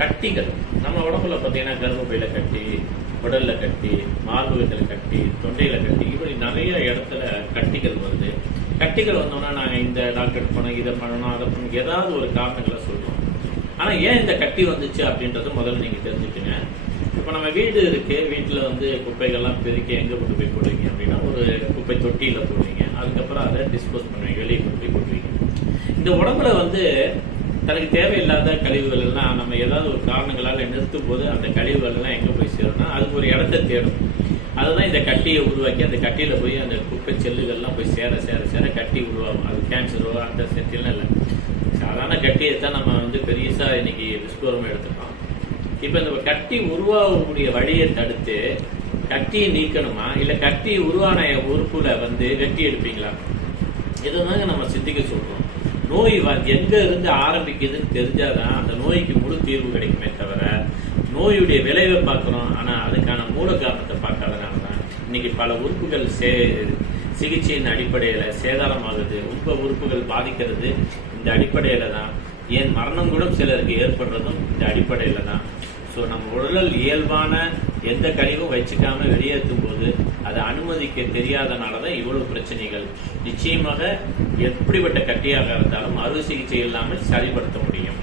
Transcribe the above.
கட்டிகள். நம்ம உடம்புல பார்த்தீங்கன்னா கர்ப்பப்பையில கட்டி உடல்ல கட்டி மார்பகத்தில் கட்டி தொண்டையில கட்டி இப்படி நிறைய இடத்துல கட்டிகள் வருது. கட்டிகள் வந்தோம்னா நாங்கள் இந்த டாக்டர் போனோம் இதை பண்ணணும் அதை பண்ணணும் ஏதாவது ஒரு காரணங்களை சொல்லுவோம் ஆனால் ஏன் இந்த கட்டி வந்துச்சு அப்படின்றது முதல்ல நீங்கள் தெரிஞ்சுக்கங்க. இப்போ நம்ம வீடு இருக்கு வீட்டில் வந்து குப்பைகள்லாம் பெருக்கி எங்கே கொண்டு போய் போடுவீங்க அப்படின்னா ஒரு குப்பை தொட்டியில் போடுவீங்க. அதுக்கப்புறம் அதை டிஸ்போஸ் பண்ணுவீங்க வெளியே கொண்டு போய் போடுவீங்க. இந்த உடம்புல வந்து தனக்கு தேவையில்லாத கழிவுகள் எல்லாம் நம்ம ஏதாவது ஒரு காரணங்களால் நிறுத்தும் போது அந்த கழிவுகள்லாம் எங்கே போய் சேரும்னா அதுக்கு ஒரு இடத்த தேடும். அதுதான் இந்த கட்டியை உருவாக்கி அந்த கட்டியில் போய் அந்த குப்பை செல்லுகள்லாம் போய் சேர சேர சேர கட்டி உருவாகும். அது கேன்சரோ அந்த செட்டிலாம் இல்லை. சாதாரண கட்டியை தான் நம்ம வந்து பெரியசா இன்னைக்கு விஸ்போரமாக எடுத்துக்கலாம் இப்போ இந்த கட்டி உருவாகக்கூடிய வழியை தடுத்து கட்டியை நீக்கணுமா? இல்லை கட்டி உருவான உறுப்பில் வந்து வெட்டி எடுப்பீங்களா? இதுதாங்க நம்ம சிந்திக்க சொல்கிறோம் நோய் வ- எங்க இருந்து ஆரம்பிக்குதுன்னு தெரிஞ்சாதான் அந்த நோய்க்கு முழு தீர்வு கிடைக்குமே தவிர நோயுடைய விளைவை பார்க்குறோம் ஆனால் அதுக்கான மூல காரணத்தை பார்க்காதனால தான் இன்னைக்கு பல உறுப்புகள் சே சிகிச்சையின் அடிப்படையில் சேதாரமாகுது. ரொம்ப உறுப்புகள் பாதிக்கிறது இந்த அடிப்படையில் தான் ஏன் மரணம் கூட சிலருக்கு ஏற்படுறதும் இந்த அடிப்படையில் தான் ஸோ நம்ம உடல் இயல்பான எந்த கழிவும் வச்சுக்காம வெளியேற்றும் போது அதை அனுமதிக்க தெரியாதனால தான் இவ்வளவு பிரச்சனைகள். நிச்சயமாக எப்படிப்பட்ட கட்டியாக இருந்தாலும் அறுவை சிகிச்சை இல்லாமல் சரிப்படுத்த முடியும்.